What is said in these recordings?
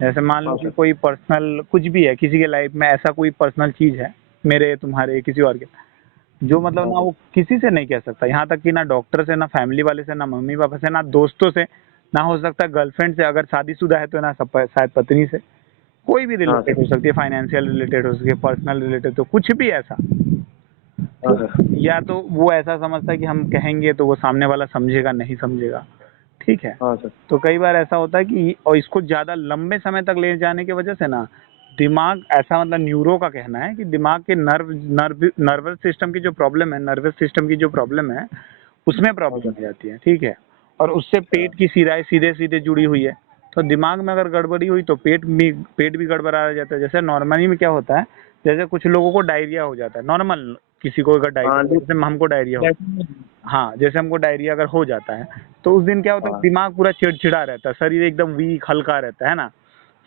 जैसे मान लो हाँ कि सर। कोई पर्सनल कुछ भी है, किसी के लाइफ में ऐसा कोई पर्सनल चीज है, मेरे तुम्हारे किसी और के, जो मतलब हाँ ना सर। वो किसी से नहीं कह सकता, यहाँ तक कि ना डॉक्टर से, ना फैमिली वाले से, ना मम्मी पापा से, ना दोस्तों से, ना हो सकता गर्लफ्रेंड से, अगर शादीशुदा है तो ना शायद पत्नी से। कोई भी हाँ रिलेटेड सर। हो सकती है, फाइनेंशियल रिलेटेड हो सकती है, पर्सनल रिलेटेड, तो कुछ भी ऐसा। हाँ तो सर। या तो वो ऐसा समझता है कि हम कहेंगे तो वो सामने वाला समझेगा, नहीं समझेगा, ठीक है। हाँ सर। तो कई बार ऐसा होता है कि और इसको ज़्यादा लंबे समय तक ले जाने की वजह से ना दिमाग ऐसा, मतलब न्यूरो का कहना है कि दिमाग के नर्वस सिस्टम की जो प्रॉब्लम है, नर्वस सिस्टम की जो प्रॉब्लम है, उसमें हाँ प्रॉब्लम सर। हो जाती है, ठीक है। और उससे अच्छा। पेट की शिराएँ सीधे सीधे जुड़ी हुई है। तो दिमाग में अगर गड़बड़ी हुई तो पेट भी गड़बड़ा जाता है। जैसे नॉर्मली में क्या होता है, जैसे कुछ लोगों को डायरिया हो जाता है नॉर्मल, किसी को अगर हाँ डायरिया, जैसे हमको डायरिया हो, हाँ, जैसे हमको डायरिया अगर हो जाता है तो उस दिन क्या होता है, हाँ। दिमाग पूरा चिड़चिड़ा रहता है, शरीर एकदम वीक हल्का रहता है ना।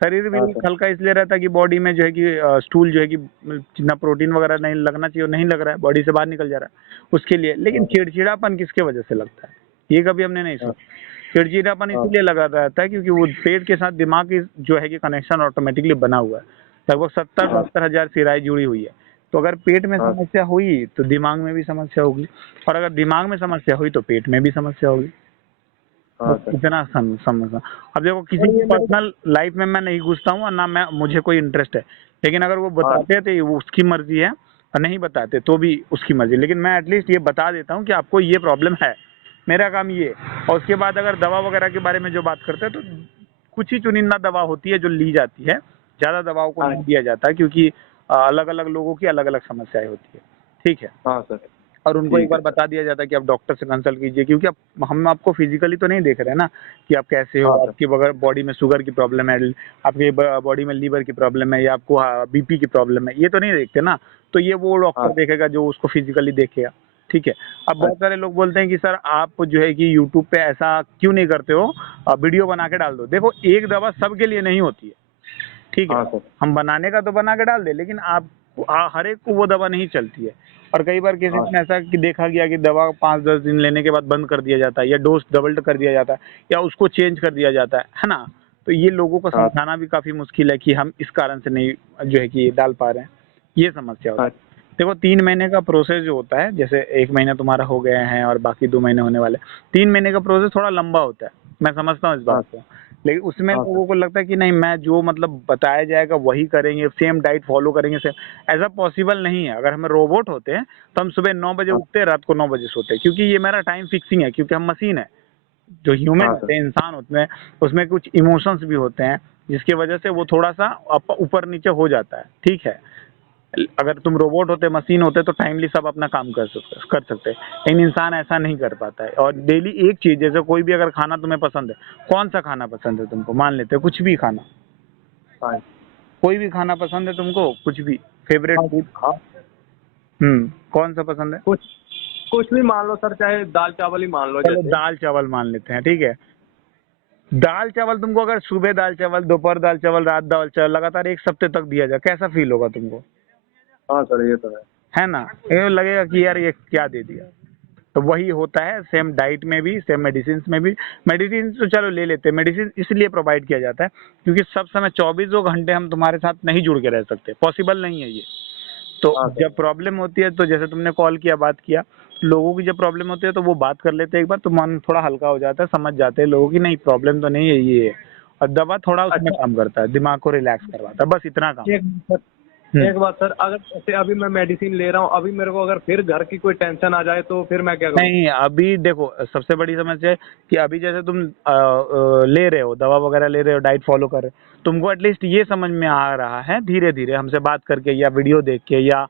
शरीर हाँ वीक सर। हल्का इसलिए रहता है कि बॉडी में जो है कि स्टूल जो है कि जितना प्रोटीन वगैरह नहीं लगना चाहिए वो नहीं लग रहा है, बॉडी से बाहर निकल जा रहा है उसके लिए। लेकिन हाँ सर। चिड़चिड़ापन किसके वजह से लगता है, ये कभी हमने नहीं हाँ। सोचा। चिड़चिड़ापन हाँ। इसीलिए लगा रहता है क्योंकि वो पेट के साथ दिमाग की जो है कि कनेक्शन ऑटोमेटिकली बना हुआ है। लगभग 70-72 हज़ार सिराएं जुड़ी हुई है। तो अगर पेट में हाँ। समस्या हुई तो दिमाग में भी समस्या होगी, और अगर दिमाग में समस्या हुई तो पेट में भी समस्या होगी। हाँ बस सर। इतना समझना। अब देखो, किसी और की ये मेरे को। पर्सनल लाइफ में मैं नहीं घुसता हूँ और ना मैं, मुझे कोई इंटरेस्ट है। लेकिन अगर वो हाँ। बताते हैं तो ये वो उसकी मर्जी है, और नहीं बताते तो भी उसकी मर्जी। लेकिन मैं एटलीस्ट ये बता देता हूँ कि आपको ये प्रॉब्लम है, मेरा काम ये है। और उसके बाद अगर दवा वगैरह के बारे में जो बात करते हैं तो कुछ ही चुनिंदा दवा होती है जो ली जाती है, ज़्यादा दवाओं को हाँ। नहीं दिया जाता है क्योंकि अलग अलग लोगों की अलग अलग समस्याएं होती है, ठीक है। हाँ सर। और उनको एक ठीक है बार सर। बता दिया जाता है कि आप डॉक्टर से कंसल्ट कीजिए, क्योंकि आप, हम आपको फिजिकली तो नहीं देख रहे हैं ना कि आप कैसे हो, हाँ सर। आपकी बगैर बॉडी में शुगर की प्रॉब्लम है, आपकी बॉडी में लीवर की प्रॉब्लम है, या आपको बीपी की प्रॉब्लम है, ये तो नहीं देखते ना। तो ये वो हाँ। डॉक्टर देखेगा जो उसको फिजिकली देखेगा, ठीक है। अब बहुत अच्छा। सारे लोग बोलते हैं कि सर आप जो है कि यूट्यूब पे ऐसा क्यों नहीं करते हो, वीडियो बना के डाल दो। देखो, एक दवा सबके लिए नहीं होती है, ठीक है। हाँ सर। हम बनाने का तो बना के डाल दे, लेकिन आप हर एक को वो दवा नहीं चलती है। और कई बार केसेस हाँ। में ऐसा कि देखा गया कि दवा 5-10 दिन लेने के बाद बंद कर दिया जाता है, या डोज डबल्ड कर दिया जाता है, या उसको चेंज कर दिया जाता है ना। तो ये लोगों को हाँ। समझाना भी काफ़ी मुश्किल है कि हम इस कारण से नहीं जो है कि डाल पा रहे हैं, ये समस्या होती हाँ। है। देखो, 3 महीने का प्रोसेस जो होता है, जैसे 1 महीना तुम्हारा हो गया है और बाकी 2 महीने होने वाले, 3 महीने का प्रोसेस थोड़ा लंबा होता है, मैं समझता हूँ इस बात हाँ। को। लेकिन उसमें हाँ सर। लोगों को लगता है कि नहीं, मैं जो मतलब बताया जाएगा वही करेंगे, सेम डाइट फॉलो करेंगे, सेम। ऐसा पॉसिबल नहीं है। अगर हम रोबोट होते हैं तो हम सुबह 9 बजे हाँ। उठते हैं, रात को 9 बजे सोते हैं, क्योंकि ये मेरा टाइम फिक्सिंग है, क्योंकि हम मशीन है। जो ह्यूमन हाँ होते सर। हैं, इंसान होते हैं, उसमें कुछ इमोशंस भी होते हैं, जिसकी वजह से वो थोड़ा सा ऊपर नीचे हो जाता है, ठीक है। अगर तुम रोबोट होते, मशीन होते, तो टाइमली सब अपना काम कर सकते, लेकिन इंसान ऐसा नहीं कर पाता है। और डेली एक चीज, जैसे कोई भी अगर खाना तुम्हें पसंद है, कौन सा खाना पसंद है तुमको, मान लेते हैं कुछ भी खाना, हाँ। कोई भी खाना पसंद है तुमको, कुछ भी फेवरेट हाँ। फूड, हाँ। कौन सा पसंद है? कुछ कुछ भी मान लो सर, चाहे दाल चावल ही मान लो चलो जैसे। दाल चावल मान लेते हैं, ठीक है। दाल चावल तुमको अगर सुबह दाल चावल, दोपहर दाल चावल, रात दाल चावल लगातार 1 हफ्ते तक दिया जाए, कैसा फील होगा तुमको? हाँ सर, ये तो है। है ना। ये लगेगा कि यार ये क्या दे दिया। तो वही होता है सेम डाइट में भी, सेम मेडिसिन में भी। मेडिसिन तो चलो ले लेते हैं, मेडिसिन इसलिए प्रोवाइड किया जाता है क्योंकि सब समय 24 घंटे हम तुम्हारे साथ नहीं जुड़ के रह सकते, पॉसिबल नहीं है ये। तो हाँ सर। जब प्रॉब्लम होती है, तो जैसे तुमने कॉल किया, बात किया, लोगों की जब प्रॉब्लम होती है तो वो बात कर लेते हैं एक बार, तो मन थोड़ा हल्का हो जाता है, समझ जाते हैं लोगों की नहीं प्रॉब्लम तो नहीं है, ये है। और दवा थोड़ा उसमें अच्छा। काम करता है, दिमाग को रिलैक्स करवाता है, बस इतना काम है। एक सर, हम्म। एक बात सर, अगर जैसे अभी मैं मेडिसिन ले रहा हूँ, अभी मेरे को अगर फिर घर की कोई टेंशन आ जाए तो फिर मैं क्या करूँ? नहीं, अभी देखो, सबसे बड़ी समस्या है कि अभी जैसे तुम ले रहे हो दवा वगैरह, ले रहे हो, डाइट फॉलो कर रहे हो, तुमको एटलीस्ट ये समझ में आ रहा है धीरे धीरे हमसे बात करके, या वीडियो देख के, या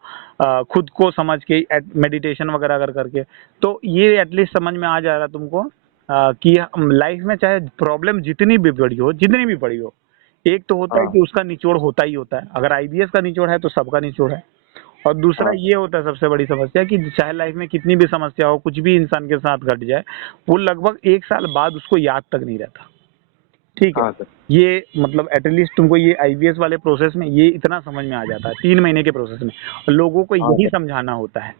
खुद को समझ के, मेडिटेशन वगैरह कर करके, तो ये एटलीस्ट समझ में आ जा रहा है तुमको कि लाइफ में चाहे प्रॉब्लम जितनी भी बड़ी हो, जितनी भी बड़ी हो, एक तो होता है हाँ। कि उसका निचोड़ होता ही होता है। अगर आईबीएस का निचोड़ है तो सबका निचोड़ है। और दूसरा हाँ। ये होता है सबसे बड़ी समस्या कि चाहे लाइफ में कितनी भी समस्या हो, कुछ भी इंसान के साथ घट जाए, वो लगभग 1 साल बाद उसको याद तक नहीं रहता। ठीक है। हाँ सर। ये मतलब एटलीस्ट तुमको ये आईवीएस वाले प्रोसेस में ये इतना समझ में आ जाता है 3 महीने के प्रोसेस में, और लोगों को हाँ यही सर। समझाना होता है,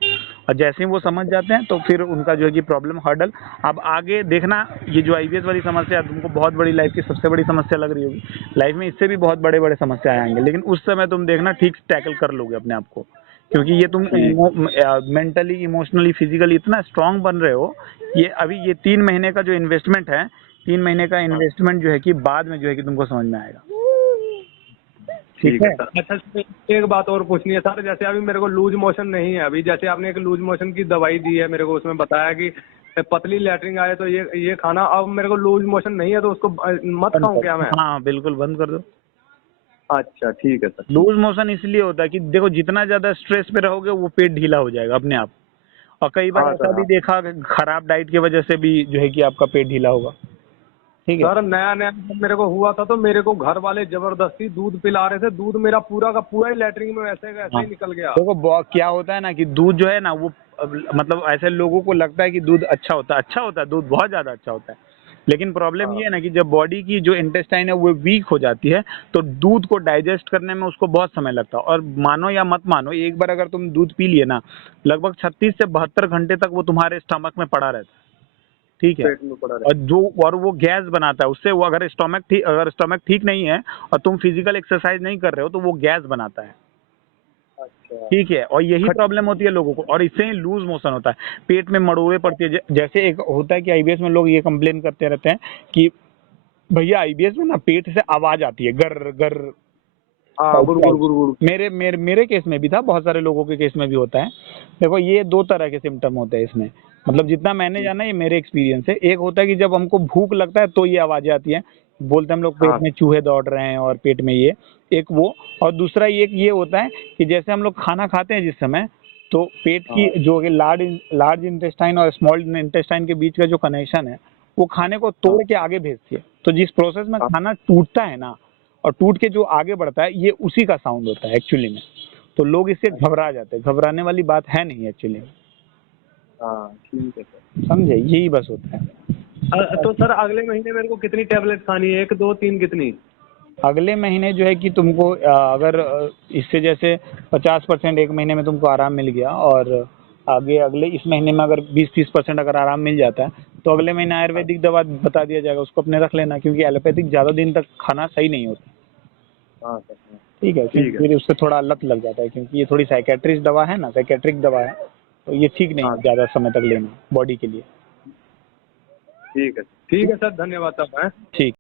और जैसे ही वो समझ जाते हैं तो फिर उनका जो है कि प्रॉब्लम हर्डल। अब आगे देखना, ये जो आईवीएस वाली समस्या तुमको बहुत बड़ी लाइफ की सबसे बड़ी समस्या लग रही होगी, लाइफ में इससे भी बहुत बड़े बड़े समस्या आएंगे, लेकिन उस समय तुम देखना ठीक टैकल कर लोगे अपने आप को, क्योंकि ये तुम ठीक। मेंटली, इमोशनली, फिजिकली इतना स्ट्रांग बन रहे हो। ये अभी ये 3 महीने का जो इन्वेस्टमेंट है, 3 महीने का हाँ इन्वेस्टमेंट जो है कि बाद में जो है कि तुमको समझ में आएगा। ठीक ठीक है है। सर। अच्छा सर, एक बात और पूछनी है सर, जैसे अभी मेरे को लूज मोशन नहीं है, अभी जैसे आपने एक लूज मोशन की दवाई दी है मेरे को, उसमें बताया कि पतली लैटरिन आए तो ये खाना, अब मेरे को लूज मोशन नहीं है तो उसको मत बंद खाऊं क्या कर, मैं? हाँ बिल्कुल बंद कर दो। अच्छा ठीक है सर। लूज मोशन इसलिए होता है कि देखो जितना ज्यादा स्ट्रेस पे रहोगे वो पेट ढीला हो जाएगा अपने आप, और कई बार हाँ ऐसा सर। भी हाँ देखा कि खराब डाइट की वजह से भी जो है कि आपका पेट ढीला होगा। ठीक है। सर, नया नया जब मेरे को हुआ था तो मेरे को घर वाले जबरदस्ती दूध पिला रहे थे, दूध मेरा पूरा का पूरा ही लैटरिन में वैसे का वैसे हाँ ही निकल गया। देखो क्या होता है ना कि दूध जो है ना वो मतलब ऐसे लोगों को लगता है कि दूध अच्छा होता है, दूध बहुत ज्यादा अच्छा होता है, लेकिन प्रॉब्लम हाँ ये है ना कि जब बॉडी की जो इंटेस्टाइन है वो वीक हो जाती है, तो दूध को डाइजेस्ट करने में उसको बहुत समय लगता है, और मानो या मत मानो, एक बार अगर तुम दूध पी लिए ना, लगभग 36 से 72 घंटे तक वो तुम्हारे स्टमक में पड़ा रहता है। ठीक है। पेट में पड़ा और रहे। जो और वो गैस बनाता है, उससे वो अगर स्टमक ठीक नहीं है और तुम फिजिकल एक्सरसाइज नहीं कर रहे हो तो वो गैस बनाता है। अच्छा। ठीक है। और यही खट प्रॉब्लम होती है लोगों को, और इससे ही लूज मोशन होता है, पेट में मड़ोड़े पड़ती है। जैसे एक होता है कि आईबीएस में लोग ये कंप्लेन करते रहते हैं कि भैया आईबीएस में ना पेट से आवाज आती है, गर गर हाँ, टाइप गुड़ का। गुड़ गुड़ गुड़। मेरे केस में भी था, बहुत सारे लोगों के केस में भी होता है। देखो ये दो तरह के सिम्टम होते हैं इसमें, मतलब जितना मैंने जाना ये मेरे एक्सपीरियंस है। एक होता है कि जब हमको भूख लगता है तो ये आवाजें आती हैं, बोलते हैं हम लोग पेट हाँ में चूहे दौड़ रहे हैं और पेट में ये, एक वो। और दूसरा ये होता है कि जैसे हम लोग खाना खाते हैं जिस समय, तो पेट की हाँ जो लार्ज इंटेस्टाइन और स्मॉल इंटेस्टाइन के बीच का जो कनेक्शन है, वो खाने को हाँ तोड़ के आगे भेजती है। तो जिस प्रोसेस में हाँ खाना टूटता है ना, और टूट के जो आगे बढ़ता है, ये उसी का साउंड होता है एक्चुअली में। तो लोग इससे घबरा जाते हैं, घबराने वाली बात है नहीं एक्चुअली में। हाँ, ठीक है सर। समझे, यही बस होता है। तो सर अगले महीने मेरे को कितनी टेबलेट खानी है, 1 2 3 कितनी? अगले महीने जो है कि तुमको अगर इससे जैसे 50% एक महीने में तुमको आराम मिल गया, और आगे अगले इस महीने में अगर 20-30% अगर आराम मिल जाता है, तो अगले महीने हाँ आयुर्वेदिक दवा बता दिया जाएगा, उसको अपने रख लेना, क्योंकि एलोपैथिक ज़्यादा दिन तक खाना सही नहीं होता। हाँ सर। हाँ, ठीक है, क्योंकि ठीक है। फिर उससे थोड़ा लत लग जाता है, क्योंकि ये थोड़ी साइकेट्रिस्ट दवा है ना, साइकेट्रिक दवा है, तो ये ठीक नहीं हाँ है ज़्यादा समय तक लेना बॉडी के लिए। ठीक है सर, धन्यवाद साहब। हैं। ठीक।